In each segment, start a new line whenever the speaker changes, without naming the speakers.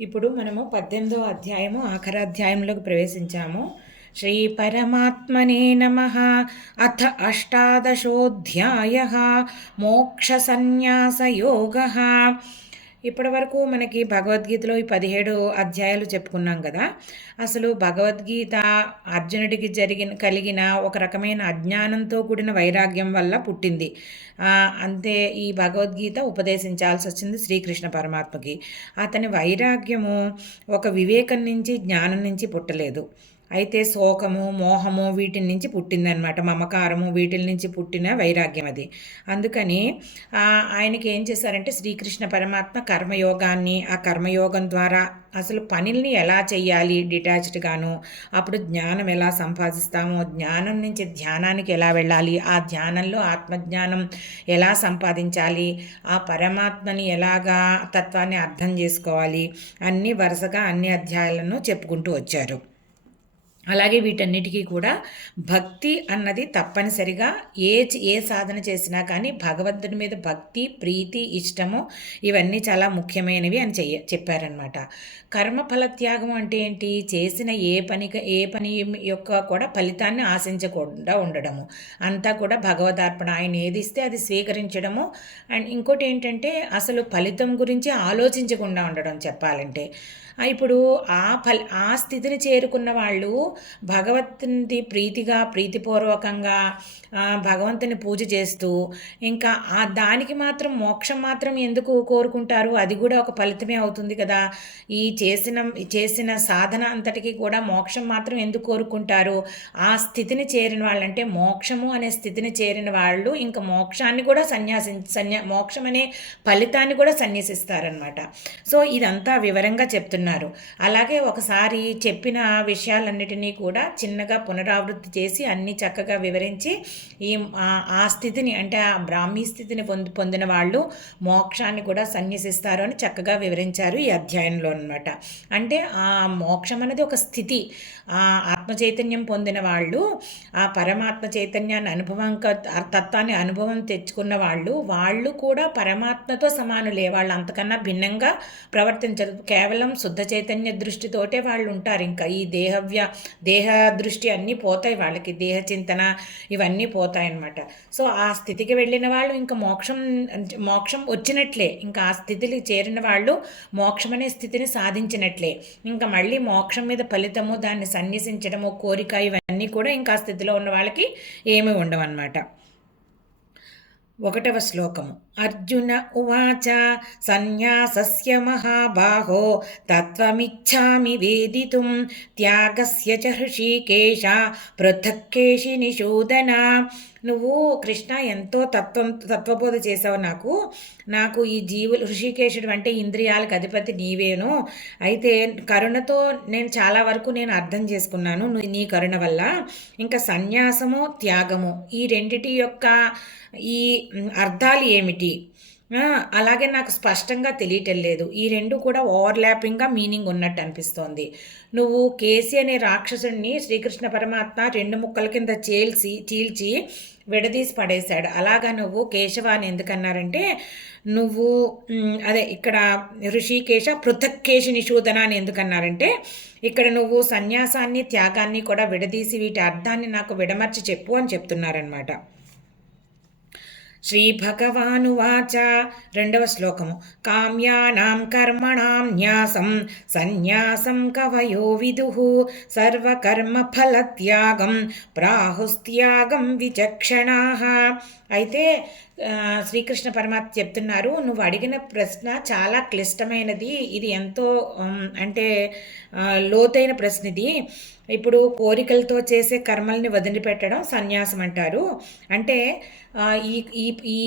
ఇప్పుడు మనము పద్దెనిమిదో అధ్యాయము ఆఖరాధ్యాయంలోకి ప్రవేశించాము. శ్రీ పరమాత్మనే నమ. అథ అష్టాదశోధ్యాయ. మోక్ష సన్యాస యోగ ఇప్పటి వరకు మనకి భగవద్గీతలో ఈ పదిహేడు అధ్యాయాలు చెప్పుకున్నాం కదా. అసలు భగవద్గీత అర్జునుడికి జరిగిన కలిగిన ఒక రకమైన అజ్ఞానంతో కూడిన వైరాగ్యం వల్ల పుట్టింది. అంతే ఈ భగవద్గీత ఉపదేశించాల్సి వచ్చింది శ్రీకృష్ణ పరమాత్మకి. అతని వైరాగ్యము ఒక వివేకం నుంచి జ్ఞానం నుంచి పుట్టలేదు. అయితే శోకము మోహము వీటి నుంచి పుట్టిందనమాట మమకారము వీటి నుంచి పుట్టిన వైరాగ్యం అది. అందుకని ఆయనకి ఏం చేశారంటే శ్రీకృష్ణ పరమాత్మ కర్మయోగాన్ని ఆ కర్మయోగం ద్వారా అసలు పనుల్ని ఎలా చేయాలి డిటాచ్డ్గాను అప్పుడు జ్ఞానం ఎలా సంపాదిస్తామో జ్ఞానం నుంచి ధ్యానానికి ఎలా వెళ్ళాలి ఆ ధ్యానంలో ఆత్మజ్ఞానం ఎలా సంపాదించాలి ఆ పరమాత్మని ఎలాగా తత్వాన్ని అర్థం చేసుకోవాలి అన్నీ వరుసగా అన్ని అధ్యాయాలను చెప్పుకుంటూ వచ్చారు. అలాగే వీటన్నిటికీ కూడా భక్తి అన్నది తప్పనిసరిగా ఏ ఏ సాధన చేసినా కానీ భగవంతుని మీద భక్తి ప్రీతి ఇష్టము ఇవన్నీ చాలా ముఖ్యమైనవి అని చెయ్య చెప్పారనమాట కర్మఫల త్యాగం అంటే ఏంటి? చేసిన ఏ పని ఏ పని యొక్క కూడా ఫలితాన్ని ఆశించకుండా ఉండడము. అంతా కూడా భగవదార్పణ. ఆయన ఏది ఇస్తే అది స్వీకరించడము. అండ్ ఇంకోటి ఏంటంటే అసలు ఫలితం గురించి ఆలోచించకుండా ఉండడం చెప్పాలంటే. ఇప్పుడు ఆ ఫల్ ఆ స్థితిని చేరుకున్న వాళ్ళు భగవంతుని ప్రీతిగా ప్రీతిపూర్వకంగా భగవంతుని పూజ చేస్తూ ఇంకా ఆ దానికి మాత్రం మోక్షం మాత్రం ఎందుకు కోరుకుంటారు? అది కూడా ఒక ఫలితమే అవుతుంది కదా. ఈ చేసిన చేసిన సాధన అంతటికి కూడా మోక్షం మాత్రం ఎందుకు కోరుకుంటారు? ఆ స్థితిని చేరిన వాళ్ళంటే మోక్షము అనే స్థితిని చేరిన వాళ్ళు ఇంకా మోక్షాన్ని కూడా సన్యాసి సన్యా మోక్షం అనే ఫలితాన్ని కూడా సన్యసిస్తారనమాట సో ఇదంతా వివరంగా చెప్తున్నారు. అలాగే ఒకసారి చెప్పిన విషయాలన్నిటినీ కూడా చిన్నగా పునరావృత్తి చేసి అన్ని చక్కగా వివరించి ఈ ఆ స్థితిని అంటే ఆ బ్రాహ్మీ స్థితిని పొంది పొందిన వాళ్ళు మోక్షాన్ని కూడా సన్యసిస్తారు అని చక్కగా వివరించారు ఈ అధ్యాయంలో అనమాట అంటే ఆ మోక్షం అనేది ఒక స్థితి. ఆ ఆత్మ చైతన్యం పొందిన వాళ్ళు ఆ పరమాత్మ చైతన్యాన్ని అనుభవం తత్వాన్ని అనుభవం తెచ్చుకున్న వాళ్ళు వాళ్ళు కూడా పరమాత్మతో సమానులే. వాళ్ళు అంతకన్నా భిన్నంగా ప్రవర్తించరు. కేవలం శుద్ధ చైతన్య దృష్టితోటే వాళ్ళు ఉంటారు. ఇంకా ఈ దేహవ్య దేహ దృష్టి అన్నీ పోతాయి వాళ్ళకి దేహ చింతన ఇవన్నీ పోతాయన్నమాట. సో ఆ స్థితికి వెళ్ళిన వాళ్ళు ఇంకా మోక్షం మోక్షం వచ్చినట్లే. ఇంకా ఆ స్థితికి చేరిన వాళ్ళు మోక్షం అనే స్థితిని సాధించినట్లే. ఇంకా మళ్ళీ మోక్షం మీద ఫలితము దాన్ని సన్యసించడము కోరిక ఇవన్నీ కూడా ఇంకా స్థితిలో ఉన్న వాళ్ళకి ఏమీ ఉండవన్నమాట. ఒకటవ శ్లోకము అర్జున ఉవాచ సన్యాసస్య మహాబాహో తత్వమిచ్చామి వేదితుం త్యాగస్య చ హృషికేశ పృథక్కేశి నిషూదన నువ్వు కృష్ణ ఎంతో తత్వం తత్వబోధ చేసావు నాకు. నాకు ఈ జీవులు ఋషికేశుడు అంటే ఇంద్రియాలకు అధిపతి నీవేను. అయితే కరుణతో నేను చాలా వరకు నేను అర్థం చేసుకున్నాను నీ కరుణ వల్ల. ఇంకా సన్యాసము త్యాగము ఈ రెండిటి యొక్క ఈ అర్థాలు ఏమిటి? అలాగే నాకు స్పష్టంగా తెలియటం లేదు. ఈ రెండు కూడా ఓవర్లాపింగ్గా మీనింగ్ ఉన్నట్టు అనిపిస్తోంది. నువ్వు కేసీ అనే రాక్షసుడిని శ్రీకృష్ణ పరమాత్మ రెండు ముక్కల కింద చీల్చి చీల్చి విడదీసి పడేశాడు. అలాగా నువ్వు కేశవాన్ని ఎందుకన్నారంటే నువ్వు అదే ఇక్కడ ఋషికేశ పృథక్కేశ నిషూదన అని ఎందుకన్నారంటే ఇక్కడ నువ్వు సన్యాసాన్ని త్యాగాన్ని కూడా విడదీసి వీటి అర్థాన్ని నాకు విడమర్చి చెప్పు అని చెప్తున్నారనమాట శ్రీభగవానువాచ. రెండవ శ్లోకము. కామ్యానాం కర్మణాం న్యాసం సన్యాసం కవయో విదు. సర్వకర్మఫలత్యాగం ప్రాహుస్త్యాగం విచక్షణా. అయితే శ్రీకృష్ణ పరమాత్మ చెప్తున్నారు. నువ్వు అడిగిన ప్రశ్న చాలా క్లిష్టమైనది. ఇది ఎంతో అంటే లోతైన ప్రశ్న ఇది. ఇప్పుడు కోరికలతో చేసే కర్మల్ని వదిలిపెట్టడం సన్యాసం అంటారు. అంటే ఈ ఈ ఈ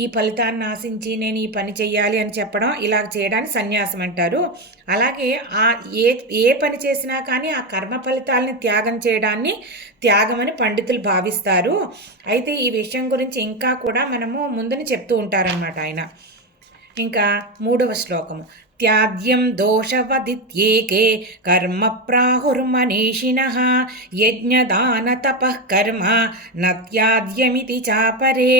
ఈ ఫలితాన్ని ఆశించి నేను ఈ పని చెయ్యాలి అని చెప్పడం ఇలా చేయడానికి సన్యాసం అంటారు. అలాగే ఆ ఏ ఏ పని చేసినా కానీ ఆ కర్మ ఫలితాలని త్యాగం చేయడాన్ని త్యాగమని పండితులు భావిస్తారు. అయితే ఈ విషయం గురించి ఇంకా కూడా మనం మనము ముందుని చెప్తూ ఉంటారనమాట ఆయన. ఇంకా మూడవ శ్లోకము. త్యాద్యం దోషవదిత్యేకే కర్మ ప్రాహుర్మనీషిణ యజ్ఞదాన తపః కర్మ నత్యాద్యమితి చాపరే.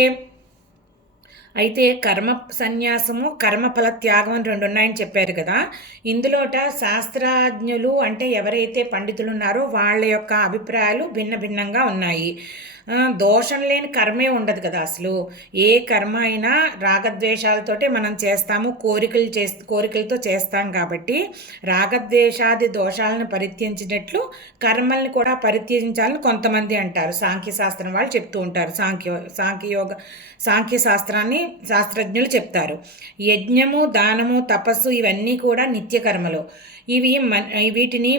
అయితే కర్మ సన్యాసము కర్మఫల త్యాగం అని రెండు ఉన్నాయని చెప్పారు కదా. ఇందులోట శాస్త్రజ్ఞులు అంటే ఎవరైతే పండితులు ఉన్నారో వాళ్ళ యొక్క అభిప్రాయాలు భిన్న భిన్నంగా ఉన్నాయి. దోషం లేని కర్మే ఉండదు కదా అసలు. ఏ కర్మ అయినా రాగద్వేషాలతోటే మనం చేస్తాము కోరికలు చే కోరికలతో చేస్తాం కాబట్టి రాగద్వేషాది దోషాలను పరిత్యించినట్లు కర్మల్ని కూడా పరిత్యించాలని కొంతమంది అంటారు. సాంఖ్యశాస్త్రం వాళ్ళు చెప్తూ ఉంటారు. సాంఖ్య సాంఖ్యయోగ సాంఖ్యశాస్త్రాన్ని శాస్త్రజ్ఞులు చెప్తారు. యజ్ఞము దానము తపస్సు ఇవన్నీ కూడా నిత్యకర్మలు ఇవి వీటిని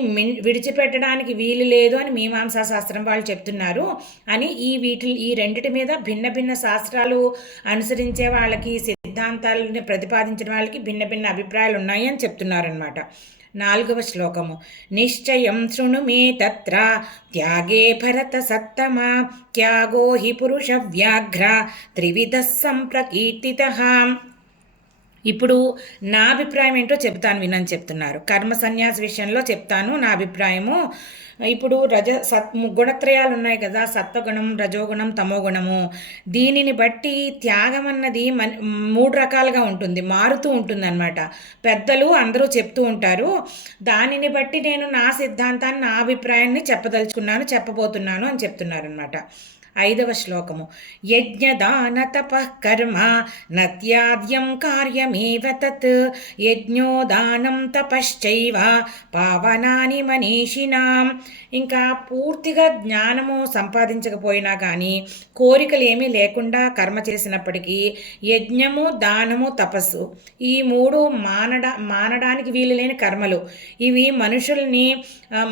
విడిచిపెట్టడానికి వీలు లేదు అని మీమాంసా శాస్త్రం వాళ్ళు చెప్తున్నారు అని ఈ వీటి ఈ రెండిటి మీద భిన్న భిన్న శాస్త్రాలు అనుసరించే వాళ్ళకి సిద్ధాంతాలని ప్రతిపాదించిన వాళ్ళకి భిన్న భిన్న అభిప్రాయాలు ఉన్నాయి అని చెప్తున్నారనమాట నాలుగవ శ్లోకము. నిశ్చయం శృణు మే తత్ర త్యాగే భరత సత్తమ త్యాగో హి పురుష వ్యాఘ్ర త్రివిధ సంప్రకీర్తిత. ఇప్పుడు నా అభిప్రాయం ఏంటో చెప్తాను వినని చెప్తున్నారు. కర్మ సన్యాస విషయంలో చెప్తాను నా అభిప్రాయము. ఇప్పుడు రజ సత్ గుణత్రయాలు ఉన్నాయి కదా సత్వగుణం రజోగుణం తమోగుణము. దీనిని బట్టి త్యాగం అన్నది మన మూడు రకాలుగా ఉంటుంది మారుతూ ఉంటుంది అనమాట పెద్దలు అందరూ చెప్తూ ఉంటారు దానిని బట్టి నేను నా సిద్ధాంతాన్ని నా అభిప్రాయాన్ని చెప్పదలుచుకున్నాను చెప్పబోతున్నాను అని చెప్తున్నారు అనమాట ఐదవ శ్లోకము. యజ్ఞదాన కర్మ నత్యాద్యం కార్యమేవ తత్. యజ్ఞోదానం తపశ్చైవ పావనాని మనీషిణాం ఇంకా పూర్తిగా జ్ఞానము సంపాదించకపోయినా కానీ కోరికలు ఏమీ లేకుండా కర్మ చేసినప్పటికీ యజ్ఞము దానము తపస్సు ఈ మూడు మానడ మానడానికి వీలు లేని కర్మలు. ఇవి మనుషుల్ని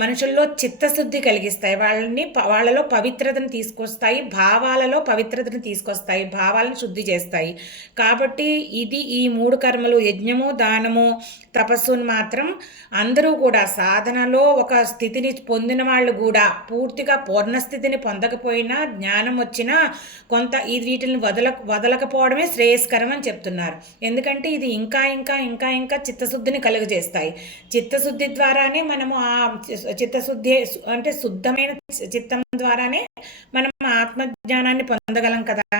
మనుషుల్లో చిత్తశుద్ధి కలిగిస్తాయి. వాళ్ళని వాళ్ళలో పవిత్రతను తీసుకొస్తాయి భావాలలో పవిత్రతను తీసుకొస్తాయి భావాలను శుద్ధి చేస్తాయి. కాబట్టి ఇది ఈ మూడు కర్మలు యజ్ఞము దానము తపస్సును మాత్రం అందరూ కూడా సాధనలో ఒక స్థితిని పొందిన వాళ్ళు కూడా పూర్తిగా పూర్ణస్థితిని పొందకపోయినా జ్ఞానం వచ్చినా కొంత ఈ వీటిని వదల వదలకపోవడమే శ్రేయస్కరం అని చెప్తున్నారు. ఎందుకంటే ఇది ఇంకా ఇంకా ఇంకా ఇంకా చిత్తశుద్ధిని కలుగజేస్తాయి. చిత్తశుద్ధి ద్వారానే మనము ఆ చిత్తశుద్ధి అంటే శుద్ధమైన చిత్తం ద్వారానే మనం ఆత్మజ్ఞానాన్ని పొందగలం కదా.